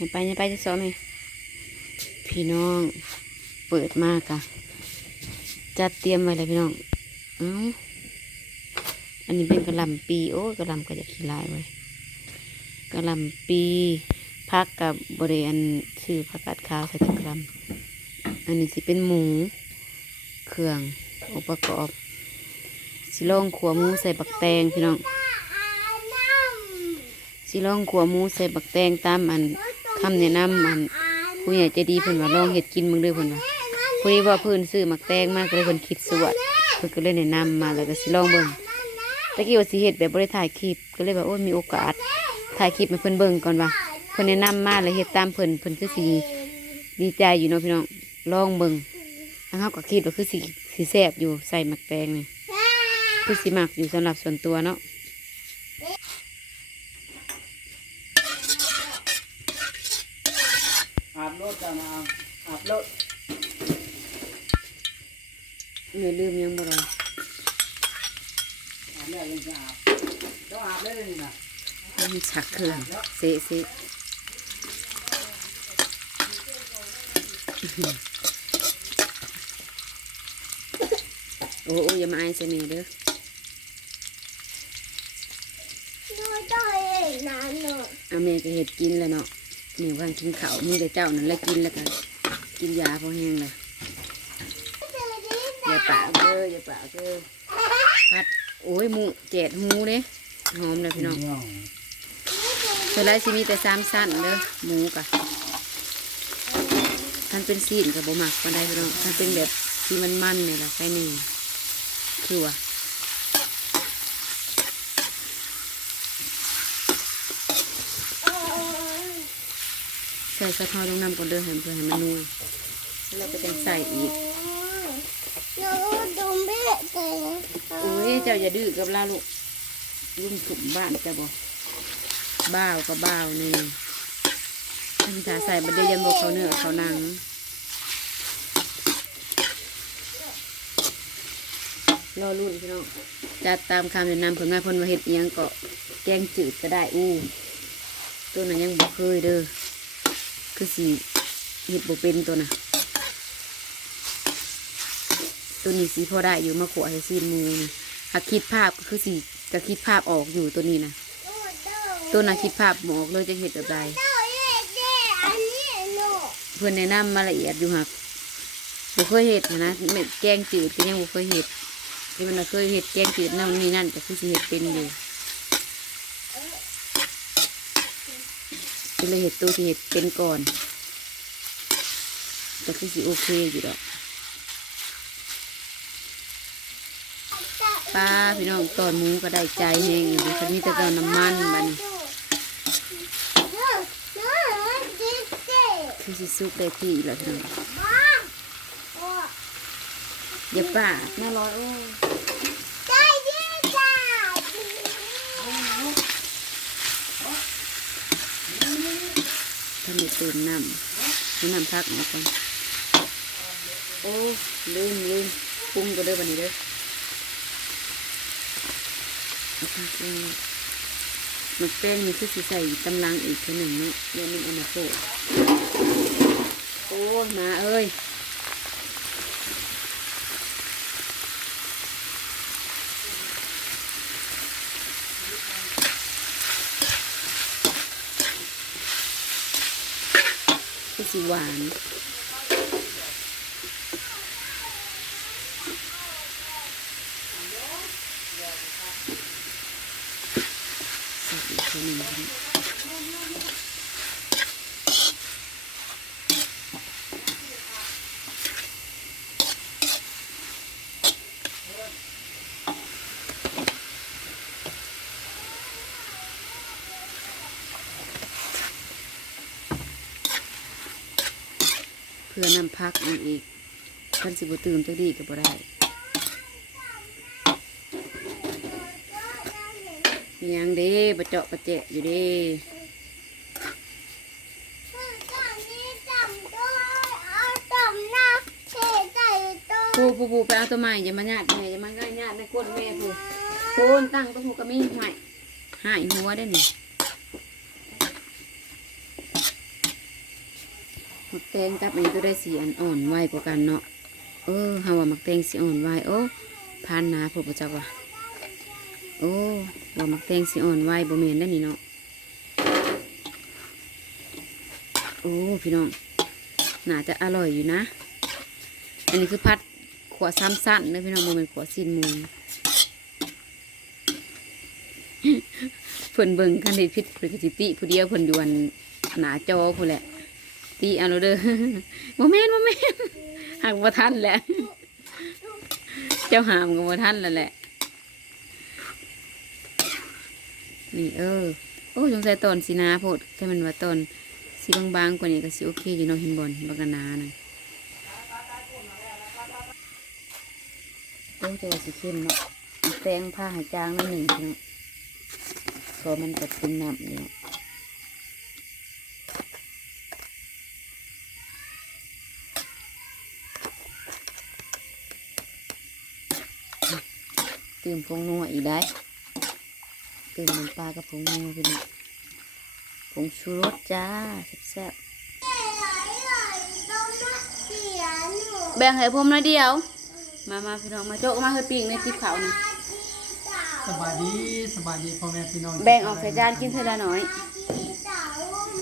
ให้ไปให้ไปจะสอนไหมพี่น้องเปิดมากอะจัดเตรียมไว้เลยพี่น้องเอ้าอันนี้เป็นกระลำปีโอ้กระลำก็จะขี้ลายไว้กระลำปีพักกับบริเวณชื่อผักกาดขาวใส่ถุงกระลำอันนี้สิเป็นหมูเครื่องอุปกรณ์สิลองขัวหมูใส่บักแตงพี่น้องสิลองขัวหมูใส่บักแตงตามอัน คำแนะนำอันผู้ใหญ่ใจดีเพิ่นว่าลองเห็ดกินมึงเด้อเพิ่นว่าพอดีว่าเพิ่นซื้อบักแตงมาก็เลยเพิ่นคิดสวดเพิ่นก็เลยแนะนำมาแล้วก็สิลองเบิ่งตะกี้ว่าสิเฮ็ดแบบบ่ได้ถ่ายคลิปก็เลยว่าโอ้ยมีโอกาสถ่ายคลิปให้เพิ่นเบิ่งก่อนว่าเพิ่นแนะนำมาแล้วเฮ็ดตามเพิ่นเพิ่นคือสิดีใจอยู่เนาะพี่น้องลองเบิ่งทางเฮาก็คิดว่าคือสิสิแซ่บอยู่ใส่บักแตงนี่คือสิมักอยู่สำหรับส่วนตัวเนาะ อาบรถจะมาอาบ รถอย่าลืมยังบ่รออาบแล้วยังจะอาบต้องอาบได้เลยนี่นะมีฉักเครื่องเซะเซะโอ้โอ้อย่ามาไอายเสน่ห์เด้อเอาแม่ก็เห็ดกินแล้วเนาะแม่ว่างกินข้าวมีแต่เจ้านั่นแหละกินแล้วกัน กินยาพอแห้งเลยอย่าปากเด้ออย่าปากเด้อพัดโอ้ยหมูแจดหูเด้หอมเลยพี่น้องน้องเสร็จแล้วสิมีแต่สามสั้นเด้อหมูกะท่านเป็นซีนกับบ่หมักมาได้พี่น้องท่านเป็นแบบที่มันมันๆนี่แหละใส่นี่คือว่าใส่สะท้อนลงน้ำก่อนเด้อให้มันเพื่อให้มันนัว แล้วก็จะใส่อีกโอ้ยเจ้าอย่าดื้อกับลาลูกลุ่มถุมบ้านจะบอกบ้าวกับบ้าวนี่ท่านถาใส่บันเดยวยันบอกเขาเนื้อเขาหนังรอรุ่นพี่น้องจัดตามคำแนะนำผลงานพลมาเห็ดอิหยังก็แกงจืดก็ได้อู้ตัวนั้นยังบ่เคยเด้อคือสีเห็ดบ่เป็นตัวน่ะ ตัวนี้สีพอได้อยู่มาขวให้ซีนมือนี่หากคิดภาพก็คือสีจะคิดภาพออกอยู่ตัวนี้นะตัวน่ะคิดภาพบ่อกเลยจะเห็ดแบบใดเพื่อนแนะนำมาละเอียดอยู่หักบ่เคยเห็ดนะเม็ดแกงจืดก็ยังบ่เคยเห็ดที่มันเคยเห็ดแกงจืดนั่นนี่นั่นแต่คือสิเห็ดเป็นอยู่ก็เลยเห็ดตัวที่เห็ดเป็นก่อนแต่คือสิโอเคอยู่ดอก ป้าพี่น้องตอนหมูก็ได้ใจแห้งอยู่คันนี้แต่ตอนน้ำมันบันคือสิซุกได้ที่แล้วพี่น้องอย่าป้าน่าร้อยโอ้ยท่านได้เติมน้ำให้น้ำพักออกก่อนโอ้ลืมลืมปรุงก็เด้อบันนี้เด้อ เอาพักเลยมันแป้งนี่คือสิใส่ตำลังอีกทีหนึ่งเนาะเดี๋ยวมันเอามาโปะโอ้ยมาเอ้ยสีหวานใส่อีกทีหนึ่งครับเพื่อนำพักอันอีกท่านสิบตื่นจะดีก็บ่ได้มีหยังเด้บะเจาะบะเจะอยู่เด้ปูปูปูไปเอาตัวใหม่อย่ามาญาติแม่อย่ามาง่ายญาติในก้นแม่ปูโคนตั้งตัวหูกระมีหายหายหัวได้นี่ หมัก แตงกับอันนี้ตัวได้สีอันอ่อนไวกว่ากันเนาะเออเฮาว่าหมักแตงสีอ่อนไวโอ้พานนาพวกประจักว่าโอ้ว่าหมักแตงสีอ่อนไวบ่แม่นได้นี่เนาะโอ้พี่น้องน่าจะอร่อยอยู่นะ อันนี้คือพัดขวซ้ำสั้นเด้อพี่น้องบ่แม่นขวสิ้นมูเพิ่นเบิ่งคันเฮ็ดผิดเพิ่นก็สิติผู้เดียวเพิ่นอยู่อันหนาจอพุ่นแหละ ตีเอาเด้อบ่แม่นบ่แม่นหักบ่ทันแหละ เจ้าหามก็บ่ทันแล้วแหละ นี่เออ โอ้สงสัยตอนสีนาโพดแค่มันว่าตอนสีบางๆกว่านี้ก็สิโอเคอยู่เนาะเห็นบอลบักกะนาน่ะโอ้จะว่าสิเข้มเนาะแตงผ้าหายจางนั่นหนึ่งพี่น้องเพอมันก็เป็นน้ำอยู่เนา ติมผงนัวอีกได้เติมน้ำปลากับผงนัวพี่น้องผงชูรสจ้าแซ่บๆแบ่งให้ผมหน่อยเดียว มามาพี่น้องมาโจ๊กมาให้ปิ้งในคลิปเขาวนี่สบายดีสบายดีพ่อแม่พี่น้องแบ่งออกใส่จานกินเท่าละน้อย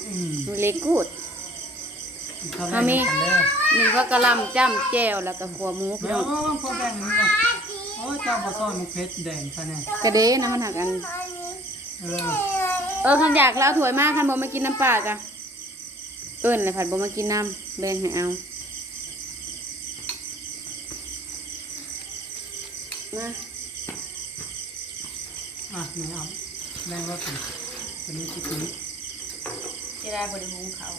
อืมมันเล็กกูดข้าวแรเอากมีกันเด้อมีผักกะหล่ำจ้ำแจ่วแล้วก็ขัวหมูพี่เดี๋ยน้วอง เจ้าบ่ซ่อนมันเพชรแดงซะแน่กระเด้นะมันหักกัน เออเออคันอยากแล้วเอาถ้วยมากคันบ่มากินน้ำปลาจ้ะเอิ้นเลยผัดบ่มากินน้ำแบ่งให้เอา มาอะนี่เอาแบ่งรถนี่ตัวนี้สิกินจะได้บริหุงเขาว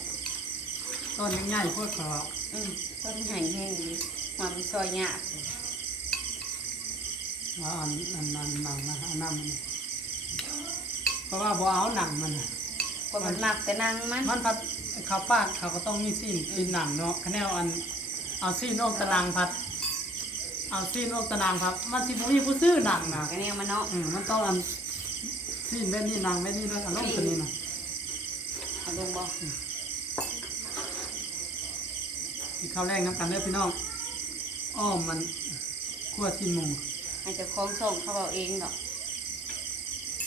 ต้นใหญ่ๆโคตรขาวอืมต้นใหญ่แห้งดีหอมซอยหยาบว่า อันอันอันหนังนะอันน้ำมันนี่เพราะว่าบ่เอาหนังมันน่ะกว่ามันมักแต่นางมันมันพัดข้าวปากเขาก็ต้องมีซีนซีนหนังเนาะคะแนนอันเอาซีนออกตารางพัด เอาซีนออกตารางพัดมันสิบ่มีผู้ซื้อหนังนะกันเนี่ยมันเนาะอืมมันต้องอันซีนแบบนี้หนังแบบนี้ด้วยอันลงตัวนี้นะอาลงบ่ที่ข้าวแรกน้ำกันเด้อพี่น้องอ้อมมันคั่วซีนหมู ให้เจ้าของส่งเขาเอาเองดอก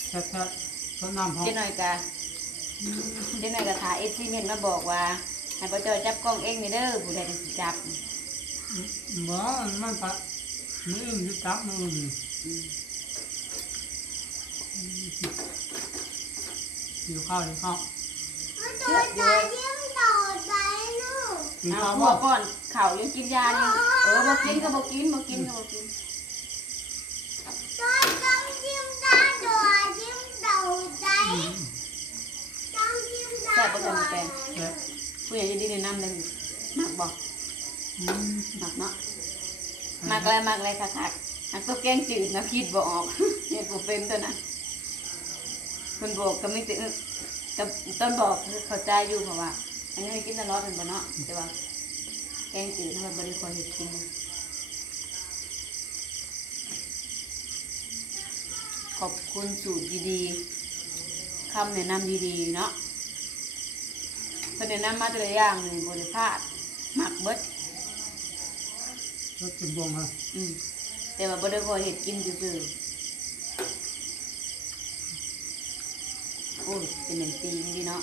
แซ่บๆต้นน้ำหอมเจ๊หน่อยกะเจ๊หน่อยกะถ่ายเอซีเมนมาบอกว่าให้ป้าจอยจับกล้องเองนี่เด้อผู้ใดจะสิจับบ่มันปะมืออื่นอยู่จับมืออื่นอืมอยู่ข้าวอยู่ข้าวเชื่อเยอะอยู่เอาข้าวหับ่วก่อนเข่ายังกินยายังเออบ่กินก็บ่กินบ่กินก็บ่กิน แซ่บบ่จังแกงแซ่บผู้ใหญ่จะดีแนะนำเลยหมักบอืมหมักเนาะมากเลยมากเลยค่ะค่ะอันตัวแกงจืดนะคิดบออกเนี่ยกูเป็นตัวนั้นคนบอกก็ไม่ติกับต้นบอกคือเข้าใจอยู่เพราะว่า อันนี้กินตลอดเป็นบ่เนาะแต่ว่าแกงจืดทำไมบริคนเห็ดกินขอบคุณสูตรดีๆคำแนะนำดีๆ เนาะ เพิ่นแนะนำมาแต่ละอย่างหนึ่งบริพลาดหมักเบิดรสเป็นบวงฮะอืมแต่ว่าบ่ได้พอเห็ดกินซื่อๆโอ้ยเป็นหนึ่งปีนี่ดีเนาะ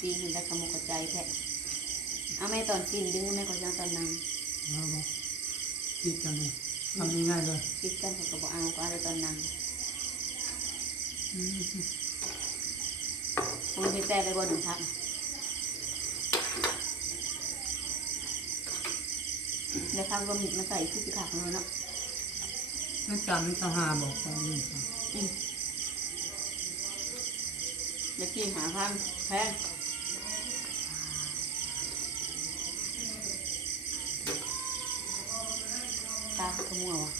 ปีเห็นได้ขมุกกระใจแท้เอาแม่ตอนกินดึงแม่ก็จะเอาตอนนั่งเอาบ่ติดกันเลยทำง่ายๆเลยคิดกันเขาก็บอกเอาก็เอาแต่ตอนนั่งอืมคงมีแต่ไปบ่ถึงทัก ในคำรวมมิดมาใส่คือสิขาดเลยเนาะนั่นจานนี่จะหาบอกไปนี่ครับอืมเดี๋ยวกินหาพันแพงตาขมัววะ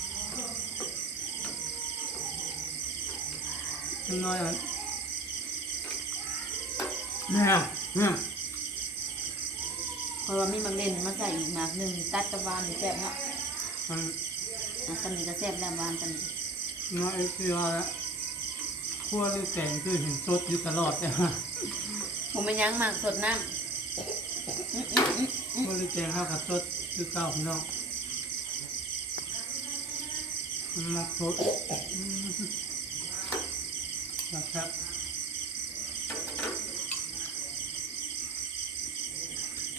จังน้อยอะแม่แม่ เพราะว่ามีมังเล่นมาใส่อีกหมากหนึ่งตัดกระบาลนี่แซ่บเนาะมันอันตอนนี้ก็แซ่บแล้วบานตอนนี้น้อยคือว่าคั่วหรือแกงคือเห็นสดอยู่ตลอดเนี่ยผมไม่ยั้งหมากสดน้บริแกงข้าวกับสดคือเก่าพี่น้องมักสดอืมครับ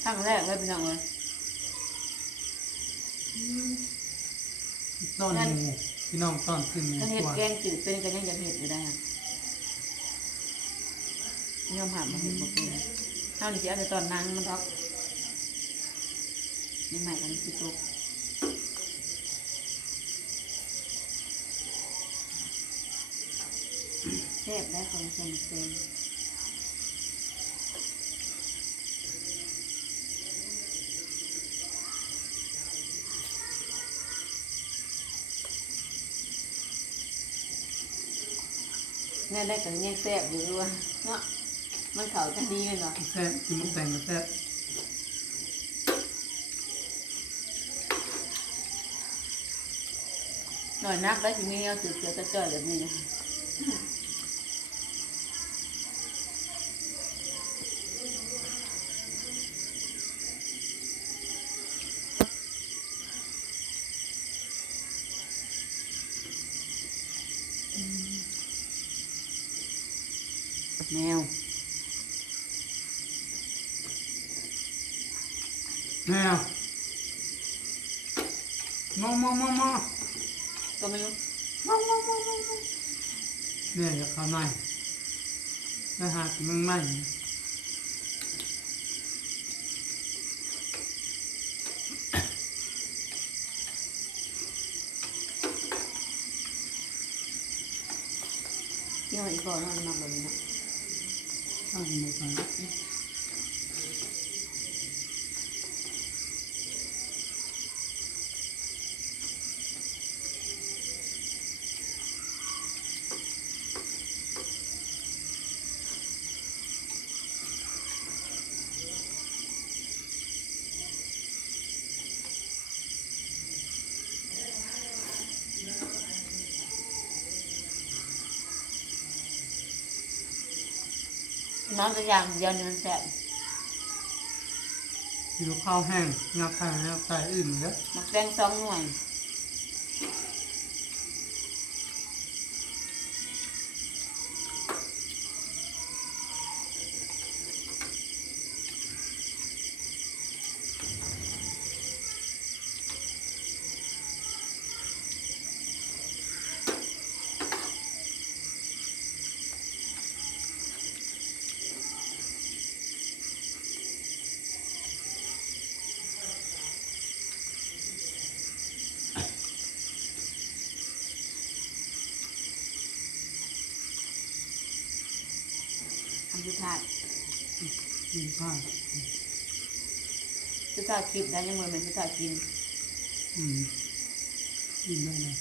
ครั้งแรกเลยพี่น้องเลยต้นหมูพี่น้องต้นขึ้นหมูก็เห็ดตัวแกงจืดเป็นกันยังอยากเห็ดอยู่ได้ฮะยอมหามาเห็ดบ่เป็นเท่านี้สิเอาแต่ตอนนางมันท็อกนี่ใหม่กันสิตุกแซ่บได้ของเซนเซ นแม่ได้กันยังแซ่บอยู่ด้วยเนาะมันเขาจะดีเลยเนาะแซ่บกินหมันแต่งก็แซ่บหน่อยนักได้ทีนี้เอาสืบเสือจะจ่อยแบบนี้นะแมว แมว มองมองมองมองก็ไม่รู้เนี่ยจะเข้าในนะฮะมึงไม่ที่มันอีกบ่อนั่นมาแบบนี้นะข้าวหมูไปน้ำตัวอย่างเดียวนี่มันแซ่บอยู่ข้าวแห้งงับไข่งับไข่อื่นเยอะมักแตงสองหน่วย ทำสุดท้ายกินข้าวสุดท้ายคลิปได้ยังมือมันสุดท้ายกินอืมกินได้เลย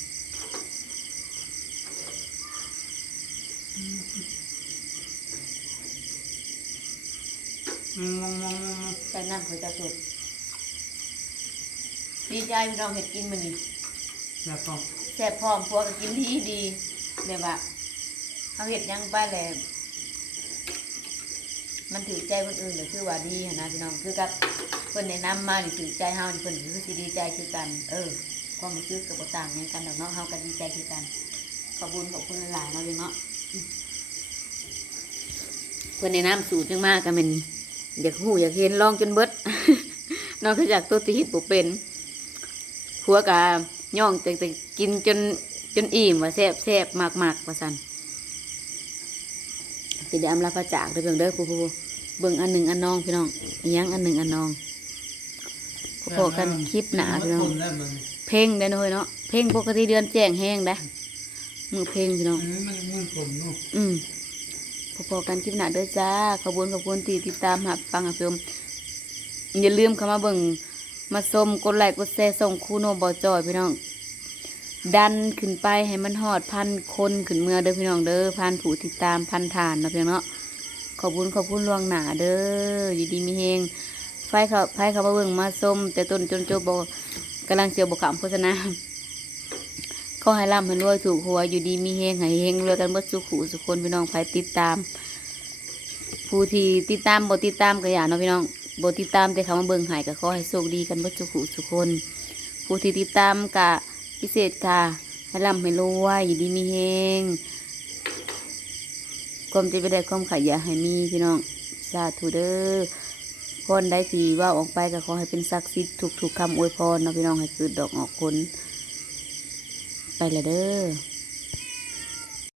มองมองมองแต่นั่นคือจะสุดดีใจพี่น้องเห็ดกินมันนี่แล้วก็แซ่บพร้อมพวกก็กินดีดีแบบว่าเขาเห็ดหยังไปแหละ มันถือใจคนอื่นก็คือว่าดีนะพี่น้องคือกับเพิ่นนะนำมานี่ถือใจเฮานี่เพิ่นคือสิดีใจคือกัน เออความรู้สึกกับต่างหยังกันดอกเนาะเฮาก็ดีใจคือกัน ขอบคุณขอบคุณหลายๆเนาะพี่เนาะอืมเพิ่นนะนำสูตรจังมากก็แม่นอยากฮู้อยากเห็นลองจนเบิดนอกจากตัวที่เฮ็ดบ่เป็นหัวกะย่องแต่แต่กินจนจนอิ่มว่าแซ่บแซ่บมากมากว่าซั่นสิได้อำลาพระจากเด้อเบิ่งเด้อผู้ผู้ เบิ่งอันหนึ่งอันนองพี่น้องอีหยังอันหนึ่งอันนองพอๆกันคลิปหนาพี่น้องเพ่งได้หน่อยเนาะเพ่งปกติเดือนแจ้งแห้งได้มือเพ่งพี่น้องอืมเนาะอืมพอๆกันคลิปหนาเด้อจ้าขบวนขบคุณที่ติดตามหับฟังหับชมอย่าลืมเข้ามาเบิ่งมาชมกดไลค์กดแชร์ส่งคูโนบอจอยพี่น้องดันขึ้นไปให้มันหอดพันคนขึ้นเมือเด้อพี่น้องเด้อพันผู้ติดตามพันฐานนาะพี่น้องเนาะ ขอบคุณขอบคุณลวงหนาเด้ออยู่ดีมีเฮงไฟเขาไฟเขามาเบิ่งมาส้มแต่ต้นจนจบบอกกำลังเสียวบกขามโฆษณาขอให้ร่ำให้รวยถูกหัวอยู่ดีมีเฮงให้เฮงรวยกันเบิดสุขุสุคนพี่น้องไปติดตาม ผู้ที่ติดตามบ่ติดตามก็อยาเนาะพี่น้องบติดตามแต่เขามาเบิ่งหายก็ขอให้โชคดีกันเบ่ทุกผู้ทุคน ผู้ที่ติดตามกะพิเศษค่ะให้ร่ำให้รวยอยู่ดีมีแฮง ความจะไปได้ความขายอยาให้มีพี่น้องสาธุเด้อคนได้สีว่าออกไปก็ขอให้เป็นศักดิ์สิทธิ์ถูกๆคำอวยพรนะพี่น้องให้เกิดดอกออกผลไปละเด้อ